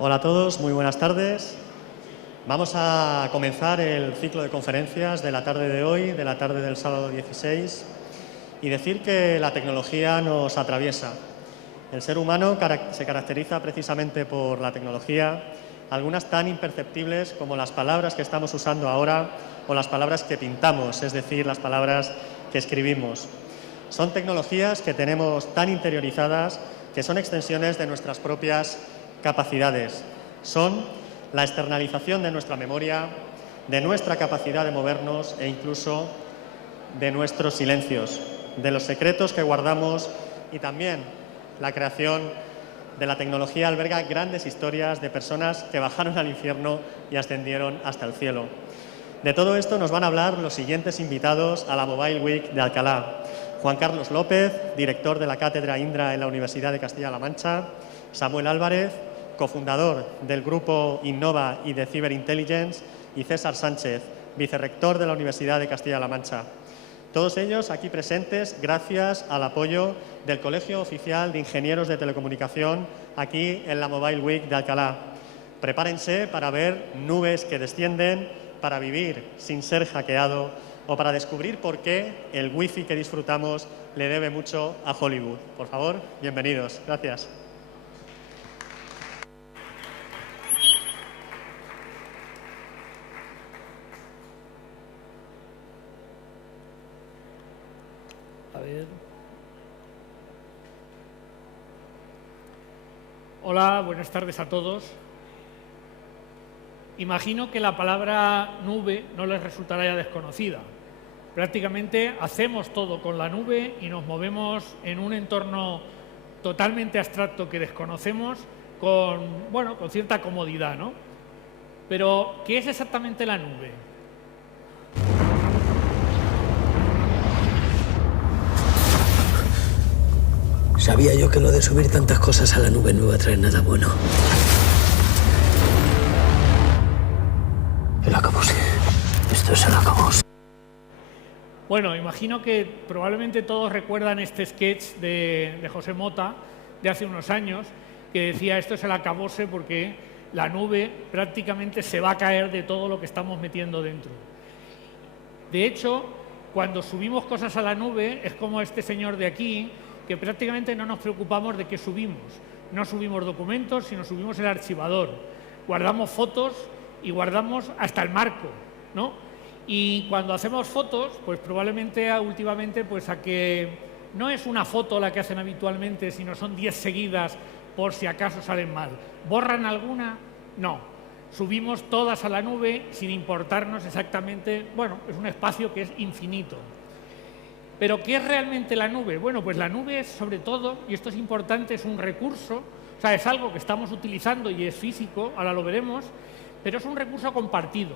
Hola a todos, muy buenas tardes. Vamos a comenzar el ciclo de conferencias de la tarde de hoy, de la tarde del sábado 16, y decir que la tecnología nos atraviesa. El ser humano se caracteriza precisamente por la tecnología, algunas tan imperceptibles como las palabras que estamos usando ahora o las palabras que pintamos, es decir, las palabras que escribimos. Son tecnologías que tenemos tan interiorizadas que son extensiones de nuestras propias capacidades. Son la externalización de nuestra memoria, de nuestra capacidad de movernos e incluso de nuestros silencios, de los secretos que guardamos, y también la creación de la tecnología alberga grandes historias de personas que bajaron al infierno y ascendieron hasta el cielo. De todo esto nos van a hablar los siguientes invitados a la Mobile Week de Alcalá. Juan Carlos López, director de la Cátedra Indra en la Universidad de Castilla-La Mancha. Samuel Álvarez, cofundador del Grupo Innova y de Cyberintelligence. Y César Sánchez, vicerrector de la Universidad de Castilla-La Mancha. Todos ellos aquí presentes gracias al apoyo del Colegio Oficial de Ingenieros de Telecomunicación aquí en la Mobile Week de Alcalá. Prepárense para ver nubes que descienden, para vivir sin ser hackeado o para descubrir por qué el wifi que disfrutamos le debe mucho a Hollywood. Por favor, bienvenidos. Gracias. A ver. Hola, buenas tardes a todos. Imagino que la palabra nube no les resultará ya desconocida. Prácticamente hacemos todo con la nube y nos movemos en un entorno totalmente abstracto que desconocemos con cierta comodidad, ¿no? Pero, ¿qué es exactamente la nube? Sabía yo que lo de subir tantas cosas a la nube no iba a traer nada bueno. El acabose. Esto es el acabose. Bueno, imagino que probablemente todos recuerdan este sketch de José Mota de hace unos años que decía esto es el acabose porque la nube prácticamente se va a caer de todo lo que estamos metiendo dentro. De hecho, cuando subimos cosas a la nube es como este señor de aquí, que prácticamente no nos preocupamos de qué subimos. No subimos documentos, sino subimos el archivador. Guardamos fotos y guardamos hasta el marco, ¿no? Y cuando hacemos fotos, pues probablemente últimamente pues a que no es una foto la que hacen habitualmente, sino son 10 seguidas por si acaso salen mal. ¿Borran alguna? No. Subimos todas a la nube sin importarnos exactamente, es un espacio que es infinito. ¿Pero qué es realmente la nube? Bueno, pues la nube es sobre todo, y esto es importante, es un recurso, o sea, es algo que estamos utilizando y es físico, ahora lo veremos, pero es un recurso compartido,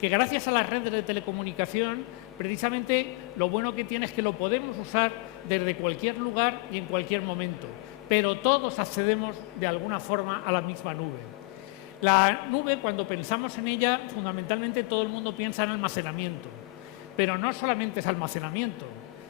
que gracias a las redes de telecomunicación, precisamente lo bueno que tiene es que lo podemos usar desde cualquier lugar y en cualquier momento, pero todos accedemos de alguna forma a la misma nube. La nube, cuando pensamos en ella, fundamentalmente todo el mundo piensa en almacenamiento, pero no solamente es almacenamiento,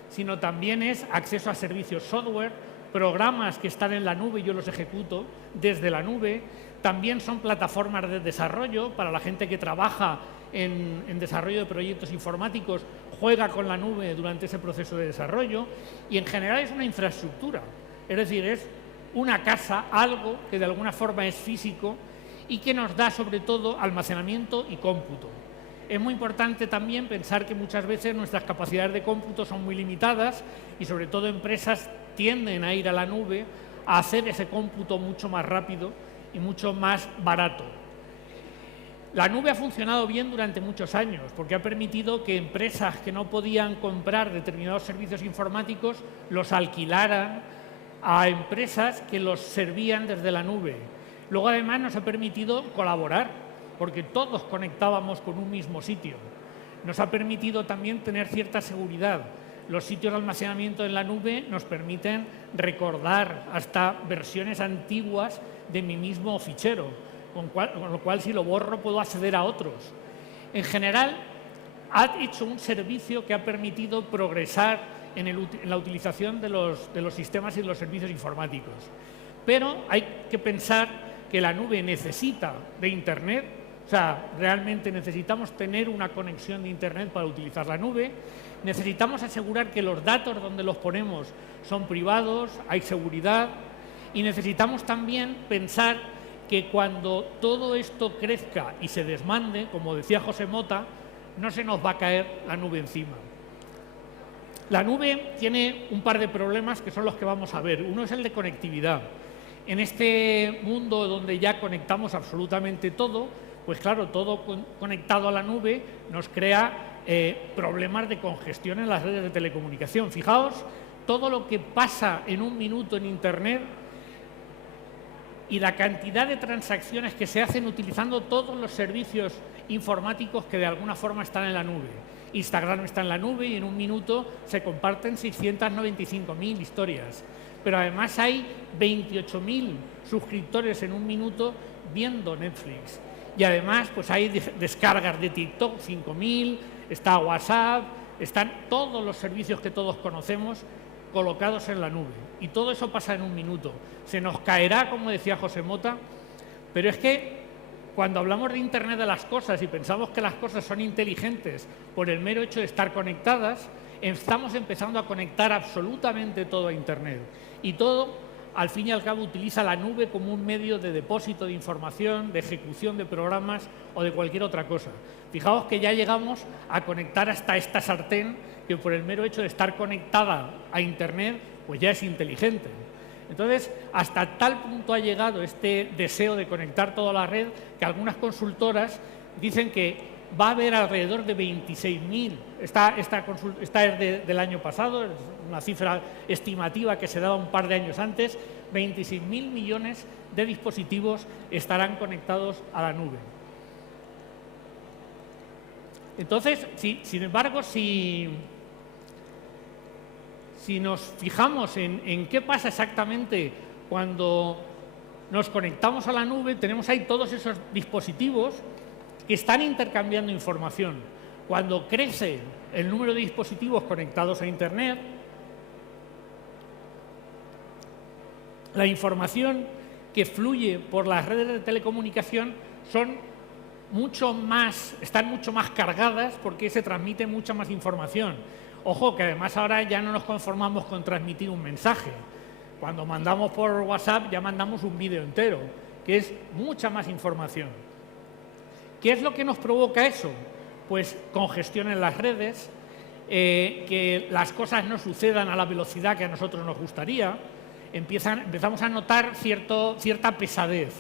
sino también es acceso a servicios software, programas que están en la nube y yo los ejecuto desde la nube. También son plataformas de desarrollo para la gente que trabaja en desarrollo de proyectos informáticos, juega con la nube durante ese proceso de desarrollo y en general es una infraestructura, es decir, es una casa, algo que de alguna forma es físico y que nos da sobre todo almacenamiento y cómputo. Es muy importante también pensar que muchas veces nuestras capacidades de cómputo son muy limitadas y sobre todo empresas tienden a ir a la nube a hacer ese cómputo mucho más rápido y mucho más barato. La nube ha funcionado bien durante muchos años porque ha permitido que empresas que no podían comprar determinados servicios informáticos los alquilaran a empresas que los servían desde la nube. Luego además nos ha permitido colaborar porque todos conectábamos con un mismo sitio. Nos ha permitido también tener cierta seguridad. Los sitios de almacenamiento en la nube nos permiten recordar hasta versiones antiguas de mi mismo fichero, con lo cual si lo borro puedo acceder a otros. En general, ha hecho un servicio que ha permitido progresar en la utilización de los sistemas y de los servicios informáticos. Pero hay que pensar que la nube necesita de Internet, o sea, realmente necesitamos tener una conexión de Internet para utilizar la nube, necesitamos asegurar que los datos donde los ponemos son privados, hay seguridad, y necesitamos también pensar que cuando todo esto crezca y se desmande, como decía José Mota, no se nos va a caer la nube encima. La nube tiene un par de problemas que son los que vamos a ver. Uno es el de conectividad. En este mundo donde ya conectamos absolutamente todo, pues claro, todo conectado a la nube nos crea problemas de congestión en las redes de telecomunicación. Fijaos todo lo que pasa en un minuto en Internet y la cantidad de transacciones que se hacen utilizando todos los servicios informáticos que de alguna forma están en la nube. Instagram está en la nube y en un minuto se comparten 695.000 historias. Pero además hay 28.000 suscriptores en un minuto viendo Netflix. Y además pues hay descargas de TikTok, 5.000, está WhatsApp, están todos los servicios que todos conocemos colocados en la nube. Y todo eso pasa en un minuto. Se nos caerá, como decía José Mota, pero es que cuando hablamos de Internet de las cosas y pensamos que las cosas son inteligentes por el mero hecho de estar conectadas, estamos empezando a conectar absolutamente todo a Internet. Y todo, al fin y al cabo, utiliza la nube como un medio de depósito de información, de ejecución de programas o de cualquier otra cosa. Fijaos que ya llegamos a conectar hasta esta sartén que por el mero hecho de estar conectada a Internet, pues ya es inteligente. Entonces, hasta tal punto ha llegado este deseo de conectar toda la red que algunas consultoras dicen que va a haber alrededor de 26.000. Esta es del año pasado, es una cifra estimativa que se daba un par de años antes. 26.000 millones de dispositivos estarán conectados a la nube. Entonces, sin embargo, si nos fijamos en qué pasa exactamente cuando nos conectamos a la nube, tenemos ahí todos esos dispositivos que están intercambiando información. Cuando crece el número de dispositivos conectados a Internet, la información que fluye por las redes de telecomunicación están mucho más cargadas porque se transmite mucha más información. Ojo, que además ahora ya no nos conformamos con transmitir un mensaje. Cuando mandamos por WhatsApp ya mandamos un vídeo entero, que es mucha más información. ¿Qué es lo que nos provoca eso? Pues congestión en las redes, que las cosas no sucedan a la velocidad que a nosotros nos gustaría, empezamos a notar cierta pesadez.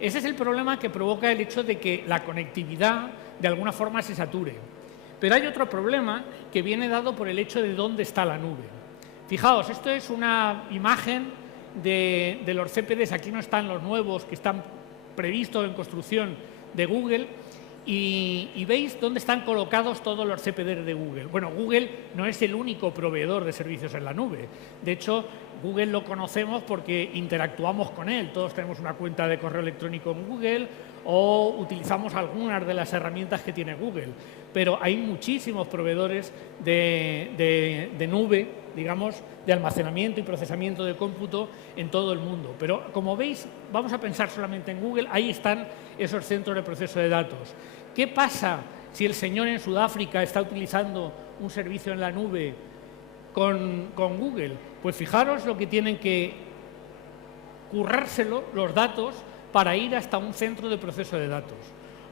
Ese es el problema que provoca el hecho de que la conectividad de alguna forma se sature. Pero hay otro problema que viene dado por el hecho de dónde está la nube. Fijaos, esto es una imagen de los CPDs, aquí no están los nuevos que están previstos en construcción de Google, y veis dónde están colocados todos los CPDs de Google. Bueno, Google no es el único proveedor de servicios en la nube. De hecho, Google lo conocemos porque interactuamos con él. Todos tenemos una cuenta de correo electrónico en Google o utilizamos algunas de las herramientas que tiene Google. Pero hay muchísimos proveedores de nube, digamos, de almacenamiento y procesamiento de cómputo en todo el mundo. Pero como veis, vamos a pensar solamente en Google, ahí están esos centros de proceso de datos. ¿Qué pasa si el señor en Sudáfrica está utilizando un servicio en la nube con Google? Pues fijaros lo que tienen que currárselo los datos para ir hasta un centro de proceso de datos.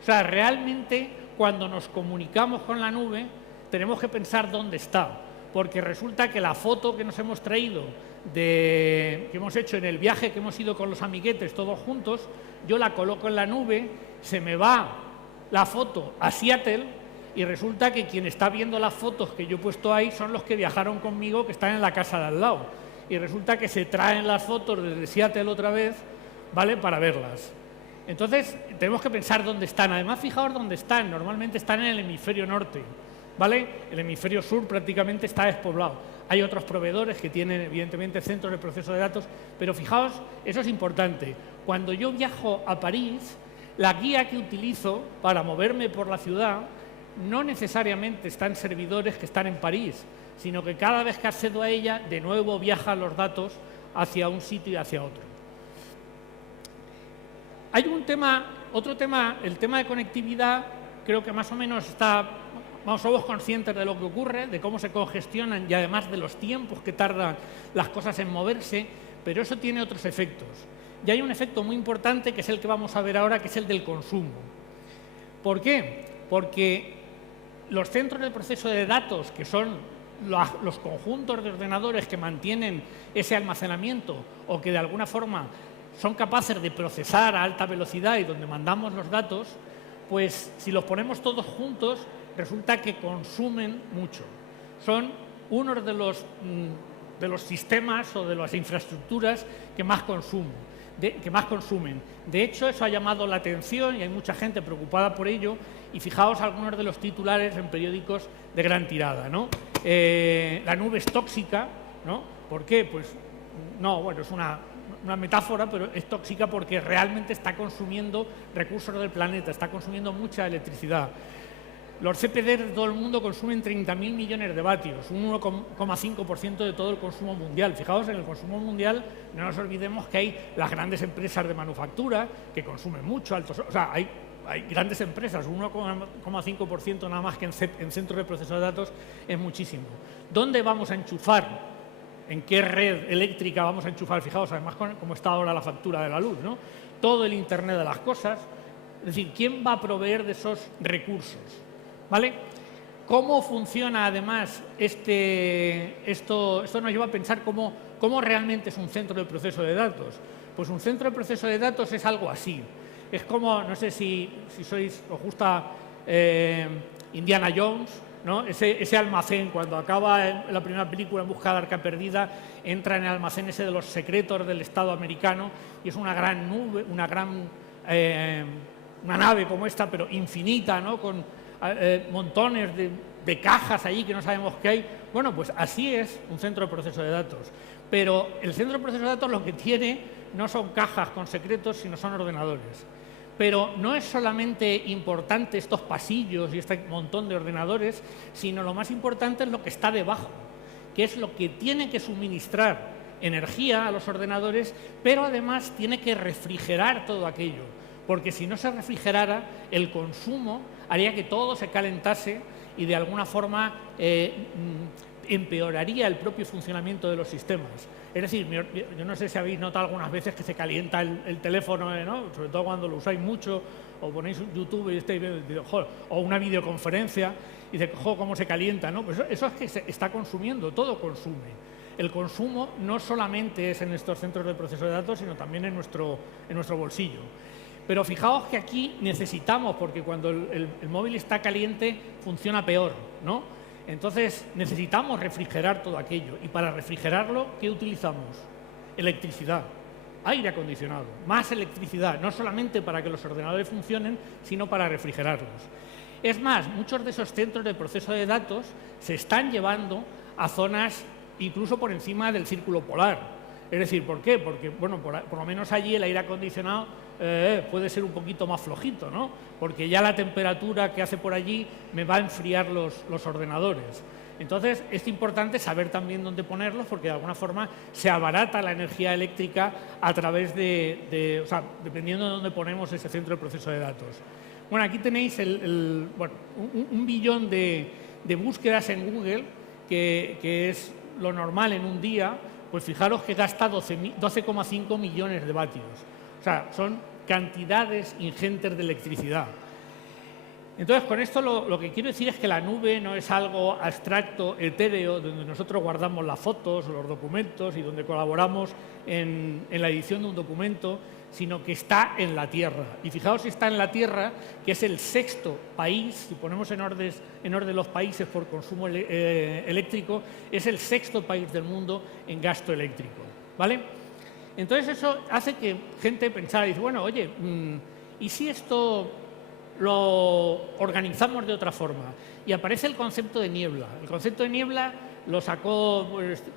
O sea, realmente cuando nos comunicamos con la nube tenemos que pensar dónde está, porque resulta que la foto que nos hemos traído, que hemos hecho en el viaje que hemos ido con los amiguetes todos juntos, yo la coloco en la nube, se me va la foto a Seattle y resulta que quien está viendo las fotos que yo he puesto ahí son los que viajaron conmigo, que están en la casa de al lado. Y resulta que se traen las fotos desde Seattle otra vez, ¿vale?, para verlas. Entonces, tenemos que pensar dónde están. Además, fijaos dónde están. Normalmente están en el hemisferio norte, ¿vale? El hemisferio sur prácticamente está despoblado. Hay otros proveedores que tienen, evidentemente, centros de proceso de datos, pero fijaos, eso es importante. Cuando yo viajo a París, la guía que utilizo para moverme por la ciudad no necesariamente está en servidores que están en París, sino que cada vez que accedo a ella, de nuevo viajan los datos hacia un sitio y hacia otro. Hay otro tema, el tema de conectividad, creo que más o menos somos conscientes de lo que ocurre, de cómo se congestionan y además de los tiempos que tardan las cosas en moverse, pero eso tiene otros efectos. Y hay un efecto muy importante que es el que vamos a ver ahora, que es el del consumo. ¿Por qué? Porque los centros de proceso de datos, que son los conjuntos de ordenadores que mantienen ese almacenamiento o que de alguna forma son capaces de procesar a alta velocidad y donde mandamos los datos, pues si los ponemos todos juntos, resulta que consumen mucho. Son unos de los sistemas o de las infraestructuras que más consumen. De hecho, eso ha llamado la atención y hay mucha gente preocupada por ello. Y fijaos algunos de los titulares en periódicos de gran tirada, ¿no? La nube es tóxica, ¿no? ¿Por qué? Pues no, bueno, es una metáfora, pero es tóxica porque realmente está consumiendo recursos del planeta, está consumiendo mucha electricidad. Los CPD de todo el mundo consumen 30.000 millones de vatios, un 1,5% de todo el consumo mundial. Fijaos, en el consumo mundial no nos olvidemos que hay las grandes empresas de manufactura que consumen mucho, hay grandes empresas, un 1,5% nada más que en centros de proceso de datos es muchísimo. ¿Dónde vamos a enchufar? ¿En qué red eléctrica vamos a enchufar? Fijaos, además, cómo está ahora la factura de la luz, ¿no? Todo el Internet de las cosas. Es decir, ¿quién va a proveer de esos recursos? ¿Vale? ¿Cómo funciona, además, esto nos lleva a pensar cómo realmente es un centro de proceso de datos? Pues un centro de proceso de datos es algo así. Es como, no sé si os gusta Indiana Jones, ¿no? Ese almacén, cuando acaba la primera película En busca del arca perdida, entra en el almacén ese de los secretos del Estado americano y es una gran nube, una nave como esta, pero infinita, ¿no? Con montones de cajas allí que no sabemos qué hay. Bueno, pues así es un centro de proceso de datos. Pero el centro de proceso de datos lo que tiene no son cajas con secretos, sino son ordenadores. Pero no es solamente importante estos pasillos y este montón de ordenadores, sino lo más importante es lo que está debajo, que es lo que tiene que suministrar energía a los ordenadores, pero además tiene que refrigerar todo aquello, porque si no se refrigerara, el consumo haría que todo se calentase y de alguna forma empeoraría el propio funcionamiento de los sistemas. Es decir, yo no sé si habéis notado algunas veces que se calienta el teléfono, ¿no? Sobre todo cuando lo usáis mucho, o ponéis YouTube y estáis viendo, o una videoconferencia, y dice, cómo se calienta, ¿no? Pues eso es que se está consumiendo, todo consume. El consumo no solamente es en estos centros de proceso de datos, sino también en nuestro bolsillo. Pero fijaos que aquí necesitamos, porque cuando el móvil está caliente funciona peor, ¿no? Entonces necesitamos refrigerar todo aquello. Y para refrigerarlo, ¿qué utilizamos? Electricidad, aire acondicionado, más electricidad, no solamente para que los ordenadores funcionen, sino para refrigerarlos. Es más, muchos de esos centros de proceso de datos se están llevando a zonas incluso por encima del círculo polar. Es decir, ¿por qué? Porque, bueno, por lo menos allí el aire acondicionado puede ser un poquito más flojito, ¿no? Porque ya la temperatura que hace por allí me va a enfriar los ordenadores. Entonces, es importante saber también dónde ponerlos, porque de alguna forma se abarata la energía eléctrica a través dependiendo de dónde ponemos ese centro de proceso de datos. Bueno, aquí tenéis un billón de búsquedas en Google, que es lo normal en un día. Pues fijaros que gasta 12,5 millones de vatios. O sea, son cantidades ingentes de electricidad. Entonces, con esto lo que quiero decir es que la nube no es algo abstracto, etéreo, donde nosotros guardamos las fotos o los documentos y donde colaboramos en la edición de un documento, sino que está en la Tierra. Y fijaos si está en la Tierra, que es el sexto país, si ponemos en orden los países por consumo eléctrico, es el sexto país del mundo en gasto eléctrico, ¿vale? Entonces eso hace que gente pensara y dice, bueno, oye, ¿y si esto lo organizamos de otra forma? Y aparece el concepto de niebla. El concepto de niebla lo sacó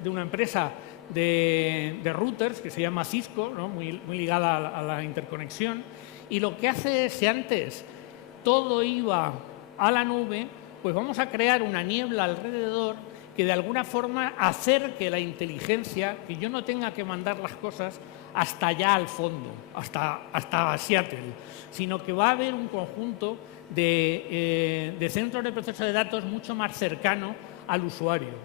de una empresa de routers que se llama Cisco, ¿no? muy ligada a la interconexión, y lo que hace es, si antes todo iba a la nube, pues vamos a crear una niebla alrededor que de alguna forma acerque la inteligencia, que yo no tenga que mandar las cosas hasta allá al fondo, hasta Seattle, sino que va a haber un conjunto de centros de proceso de datos mucho más cercano al usuario.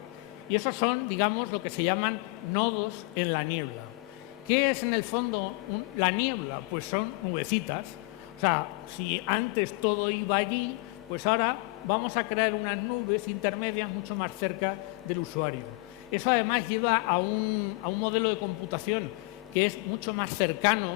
Y esos son, digamos, lo que se llaman nodos en la niebla. ¿Qué es en el fondo la niebla? Pues son nubecitas. O sea, si antes todo iba allí, pues ahora vamos a crear unas nubes intermedias mucho más cerca del usuario. Eso además lleva a un modelo de computación que es mucho más cercano,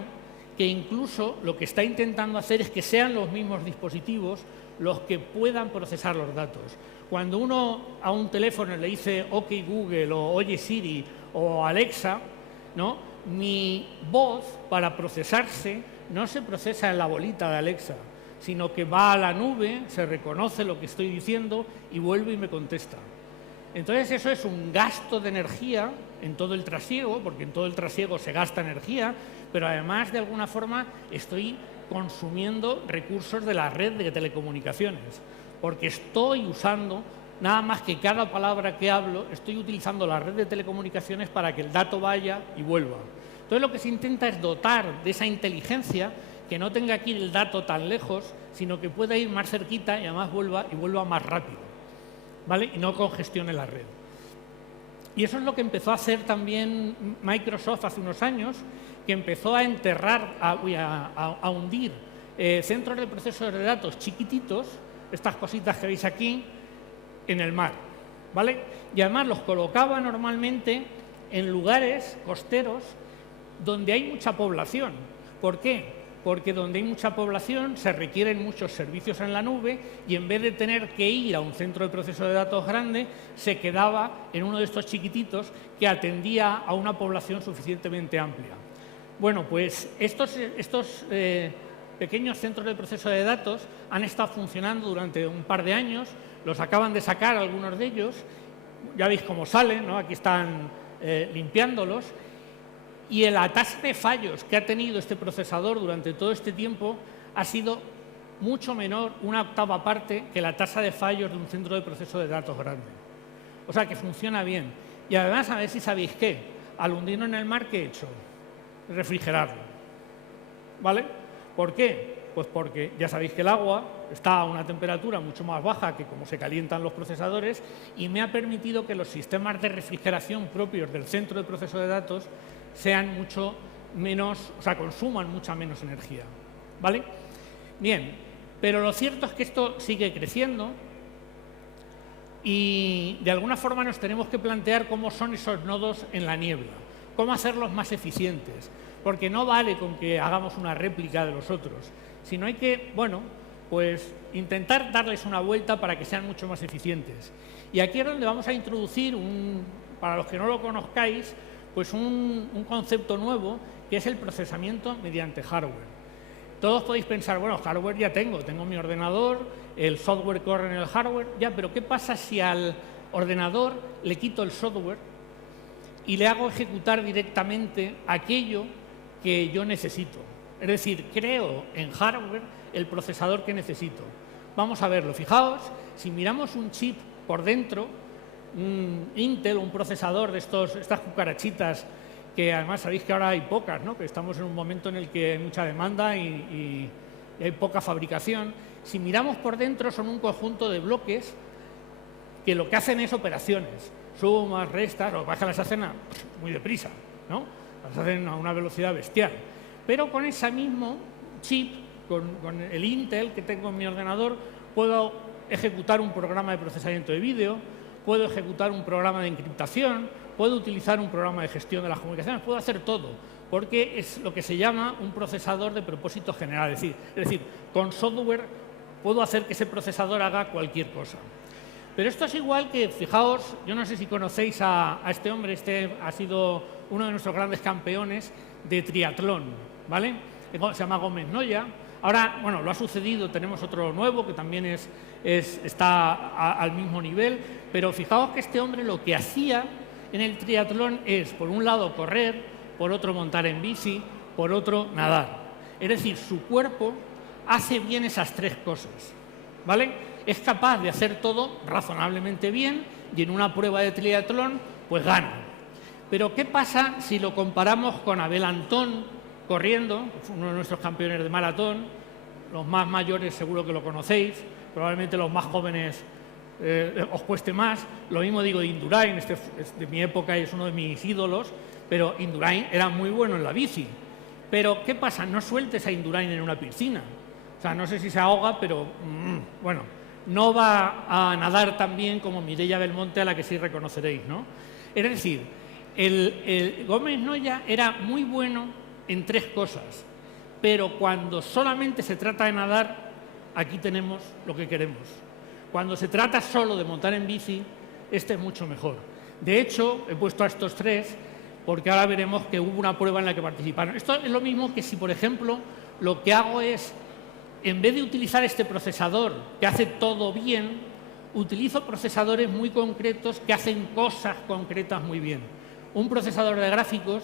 que incluso lo que está intentando hacer es que sean los mismos dispositivos los que puedan procesar los datos. Cuando uno a un teléfono le dice OK Google o Oye Siri o Alexa, ¿no?, mi voz para procesarse no se procesa en la bolita de Alexa, sino que va a la nube, se reconoce lo que estoy diciendo y vuelve y me contesta. Entonces eso es un gasto de energía en todo el trasiego, porque en todo el trasiego se gasta energía, pero además de alguna forma estoy consumiendo recursos de la red de telecomunicaciones, porque estoy usando, nada más que cada palabra que hablo, estoy utilizando la red de telecomunicaciones para que el dato vaya y vuelva. Entonces lo que se intenta es dotar de esa inteligencia, que no tenga que ir el dato tan lejos, sino que pueda ir más cerquita y además vuelva más rápido, ¿vale? Y no congestione la red. Y eso es lo que empezó a hacer también Microsoft hace unos años, que empezó a enterrar, a hundir centros de procesos de datos chiquititos, estas cositas que veis aquí, en el mar, ¿vale? Y además los colocaba normalmente en lugares costeros donde hay mucha población. ¿Por qué? Porque donde hay mucha población se requieren muchos servicios en la nube y en vez de tener que ir a un centro de proceso de datos grande, se quedaba en uno de estos chiquititos que atendía a una población suficientemente amplia. Bueno, pues estos pequeños centros de proceso de datos han estado funcionando durante un par de años, los acaban de sacar algunos de ellos, ya veis cómo salen, ¿no? Aquí están limpiándolos. Y la tasa de fallos que ha tenido este procesador durante todo este tiempo ha sido mucho menor, una octava parte, que la tasa de fallos de un centro de proceso de datos grande. O sea, que funciona bien. Y además, a ver si sabéis qué, al hundirlo en el mar, ¿qué he hecho? Refrigerarlo. ¿Vale? ¿Por qué? Pues porque ya sabéis que el agua está a una temperatura mucho más baja que como se calientan los procesadores y me ha permitido que los sistemas de refrigeración propios del centro de proceso de datos sean mucho menos, o sea, consuman mucha menos energía, ¿vale? Bien, pero lo cierto es que esto sigue creciendo y de alguna forma nos tenemos que plantear cómo son esos nodos en la niebla, cómo hacerlos más eficientes, porque no vale con que hagamos una réplica de los otros, sino hay que, bueno, pues intentar darles una vuelta para que sean mucho más eficientes. Y aquí es donde vamos a introducir, para los que no lo conozcáis, pues un concepto nuevo, que es el procesamiento mediante hardware. Todos podéis pensar, bueno, hardware ya tengo mi ordenador, el software corre en el hardware, ya, pero ¿qué pasa si al ordenador le quito el software y le hago ejecutar directamente aquello que yo necesito? Es decir, creo en hardware el procesador que necesito. Vamos a verlo. Fijaos, si miramos un chip por dentro, un Intel, un procesador de estas cucarachitas, que además sabéis que ahora hay pocas, ¿no? Que estamos en un momento en el que hay mucha demanda y hay poca fabricación. Si miramos por dentro, son un conjunto de bloques que lo que hacen es operaciones, sumas, restas, lo que pasa es que las hacen muy deprisa, ¿no? Las hacen a una velocidad bestial. Pero con ese mismo chip, con el Intel que tengo en mi ordenador, puedo ejecutar un programa de procesamiento de vídeo, puedo ejecutar un programa de encriptación, puedo utilizar un programa de gestión de las comunicaciones, puedo hacer todo, porque es lo que se llama un procesador de propósito general. Es decir, con software puedo hacer que ese procesador haga cualquier cosa. Pero esto es igual que, fijaos, yo no sé si conocéis a este hombre, este ha sido uno de nuestros grandes campeones de triatlón, ¿vale? Se llama Gómez Noya. Ahora, bueno, lo ha sucedido, tenemos otro nuevo que también está al mismo nivel, pero fijaos que este hombre lo que hacía en el triatlón es, por un lado, correr, por otro, montar en bici, por otro, nadar. Es decir, su cuerpo hace bien esas tres cosas, ¿vale? Es capaz de hacer todo razonablemente bien y en una prueba de triatlón, pues gana. Pero ¿qué pasa si lo comparamos con Abel Antón corriendo, uno de nuestros campeones de maratón? Los más mayores seguro que lo conocéis, probablemente los más jóvenes os cueste más. Lo mismo digo de Indurain, este es de mi época y es uno de mis ídolos, pero Indurain era muy bueno en la bici. Pero ¿qué pasa? No sueltes a Indurain en una piscina. O sea, no sé si se ahoga, pero bueno, no va a nadar tan bien como Mireia Belmonte, a la que sí reconoceréis, ¿no? Es decir, el Gómez Noya era muy bueno en 3 cosas, pero cuando solamente se trata de nadar, aquí tenemos lo que queremos. Cuando se trata solo de montar en bici, este es mucho mejor. De hecho, he puesto a estos 3 porque ahora veremos que hubo una prueba en la que participaron. Esto es lo mismo que si, por ejemplo, lo que hago es, en vez de utilizar este procesador que hace todo bien, utilizo procesadores muy concretos que hacen cosas concretas muy bien. Un procesador de gráficos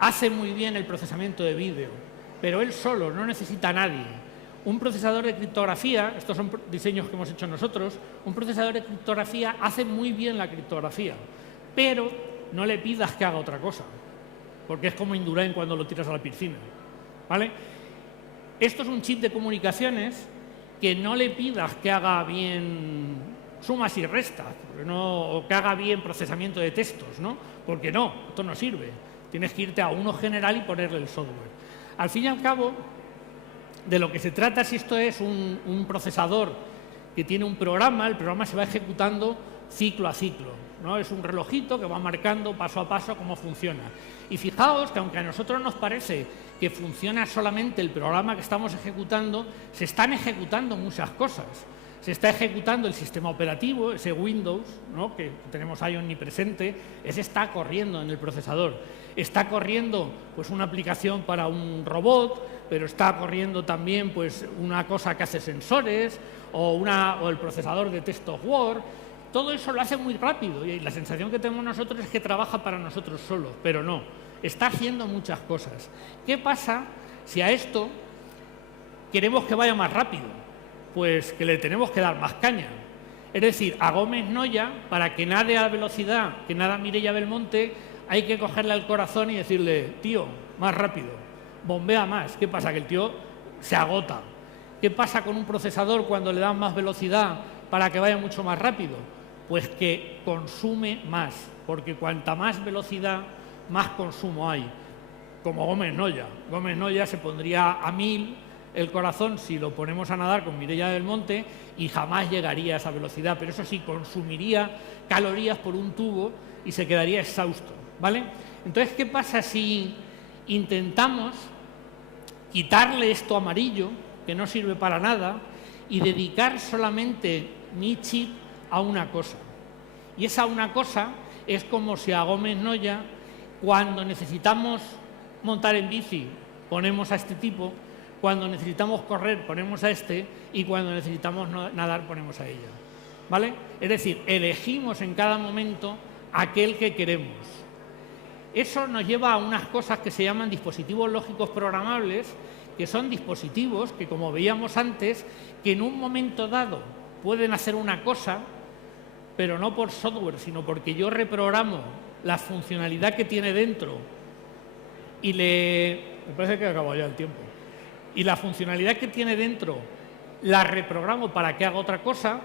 hace muy bien el procesamiento de vídeo, pero él solo, no necesita a nadie. Un procesador de criptografía, estos son diseños que hemos hecho nosotros, un procesador de criptografía hace muy bien la criptografía, pero no le pidas que haga otra cosa, porque es como Indurain cuando lo tiras a la piscina, ¿vale? Esto es un chip de comunicaciones que no le pidas que haga bien sumas y restas, o que haga bien procesamiento de textos, ¿no? Porque no, esto no sirve. Tienes que irte a uno general y ponerle el software. Al fin y al cabo, de lo que se trata, si esto es un procesador que tiene un programa, el programa se va ejecutando ciclo a ciclo, ¿no? Es un relojito que va marcando paso a paso cómo funciona. Y fijaos que aunque a nosotros nos parece que funciona solamente el programa que estamos ejecutando, se están ejecutando muchas cosas. Se está ejecutando el sistema operativo, ese Windows, ¿no?, que tenemos ahí omnipresente, ese está corriendo en el procesador. Está corriendo pues una aplicación para un robot, pero está corriendo también pues una cosa que hace sensores o el procesador de texto Word. Todo eso lo hace muy rápido y la sensación que tenemos nosotros es que trabaja para nosotros solos, pero no, está haciendo muchas cosas. ¿Qué pasa si a esto queremos que vaya más rápido? Pues que le tenemos que dar más caña. Es decir, a Gómez Noya, para que nade a la velocidad que nada Mireia Belmonte, hay que cogerle al corazón y decirle, tío, más rápido, bombea más. ¿Qué pasa? Que el tío se agota. ¿Qué pasa con un procesador cuando le dan más velocidad para que vaya mucho más rápido? Pues que consume más, porque cuanta más velocidad, más consumo hay. Como Gómez Noya. Gómez Noya se pondría a 1000 el corazón si lo ponemos a nadar con Mireia Belmonte y jamás llegaría a esa velocidad, pero eso sí, consumiría calorías por un tubo y se quedaría exhausto, ¿vale? Entonces, ¿qué pasa si intentamos quitarle esto amarillo, que no sirve para nada, y dedicar solamente mi chip a una cosa? Y esa una cosa es como si a Gómez Noya, cuando necesitamos montar en bici, ponemos a este tipo, cuando necesitamos correr, ponemos a este, y cuando necesitamos nadar, ponemos a ella, ¿vale? Es decir, elegimos en cada momento aquel que queremos. Eso nos lleva a unas cosas que se llaman dispositivos lógicos programables, que son dispositivos que, como veíamos antes, que en un momento dado pueden hacer una cosa, pero no por software, sino porque yo reprogramo la funcionalidad que tiene dentro y me parece que acabó ya el tiempo. Y la funcionalidad que tiene dentro la reprogramo para que haga otra cosa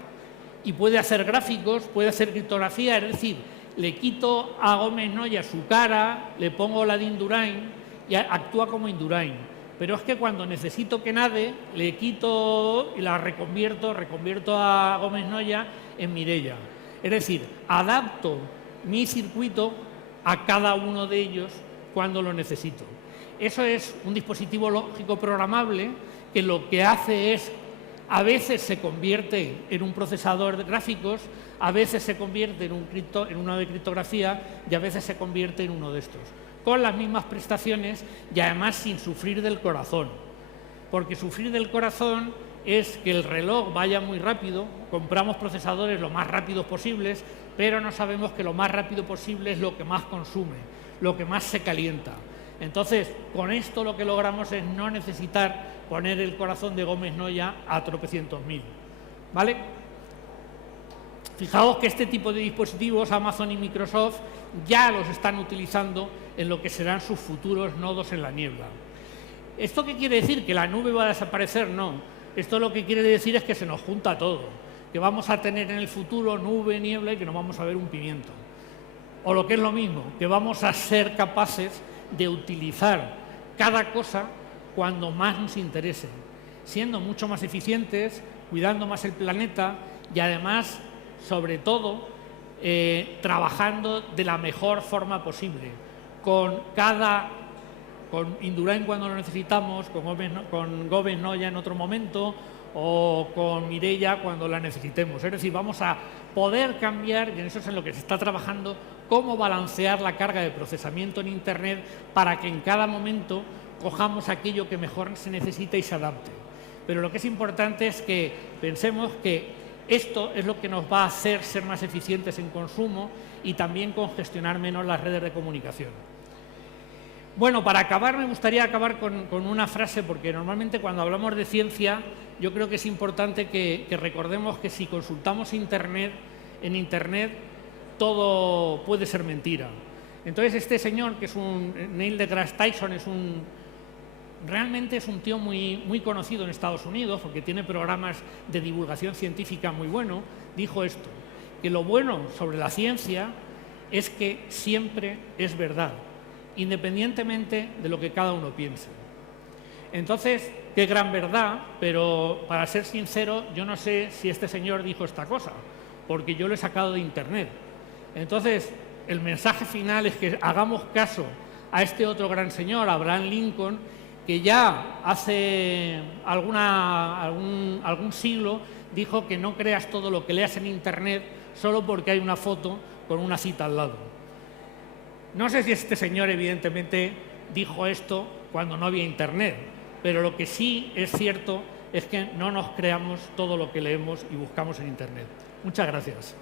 y puede hacer gráficos, puede hacer criptografía, es decir, le quito a Gómez Noya su cara, le pongo la de Indurain y actúa como Indurain. Pero es que cuando necesito que nade, le quito y la reconvierto a Gómez Noya en Mireia. Es decir, adapto mi circuito a cada uno de ellos cuando lo necesito. Eso es un dispositivo lógico programable que lo que hace es, a veces se convierte en un procesador de gráficos, a veces se convierte en una de criptografía y a veces se convierte en uno de estos, con las mismas prestaciones y además sin sufrir del corazón. Porque sufrir del corazón es que el reloj vaya muy rápido, compramos procesadores lo más rápidos posibles, pero no sabemos que lo más rápido posible es lo que más consume, lo que más se calienta. Entonces, con esto lo que logramos es no necesitar poner el corazón de Gómez Noya a tropecientos mil, ¿vale? Fijaos que este tipo de dispositivos Amazon y Microsoft ya los están utilizando en lo que serán sus futuros nodos en la niebla. ¿Esto qué quiere decir? ¿Que la nube va a desaparecer? No. Esto lo que quiere decir es que se nos junta todo, que vamos a tener en el futuro nube, niebla y que no vamos a ver un pimiento. O lo que es lo mismo, que vamos a ser capaces de utilizar cada cosa cuando más nos interese, siendo mucho más eficientes, cuidando más el planeta y además, sobre todo, trabajando de la mejor forma posible, con Indurain cuando lo necesitamos, con Gómez Noya en otro momento o con Mireia cuando la necesitemos. Es decir, vamos a poder cambiar, y en eso es en lo que se está trabajando, cómo balancear la carga de procesamiento en Internet para que en cada momento cojamos aquello que mejor se necesita y se adapte. Pero lo que es importante es que pensemos que esto es lo que nos va a hacer ser más eficientes en consumo y también congestionar menos las redes de comunicación. Bueno, para acabar me gustaría acabar con una frase, porque normalmente cuando hablamos de ciencia yo creo que es importante que recordemos que si consultamos Internet, en Internet todo puede ser mentira. Entonces este señor, que es Neil deGrasse Tyson, realmente es un tío muy conocido en Estados Unidos, porque tiene programas de divulgación científica muy buenos, dijo esto, que lo bueno sobre la ciencia es que siempre es verdad, independientemente de lo que cada uno piense. Entonces, qué gran verdad, pero para ser sincero, yo no sé si este señor dijo esta cosa, porque yo lo he sacado de Internet. Entonces, el mensaje final es que hagamos caso a este otro gran señor, Abraham Lincoln, que ya hace algún siglo dijo que no creas todo lo que leas en Internet solo porque hay una foto con una cita al lado. No sé si este señor evidentemente dijo esto cuando no había Internet, pero lo que sí es cierto es que no nos creamos todo lo que leemos y buscamos en Internet. Muchas gracias.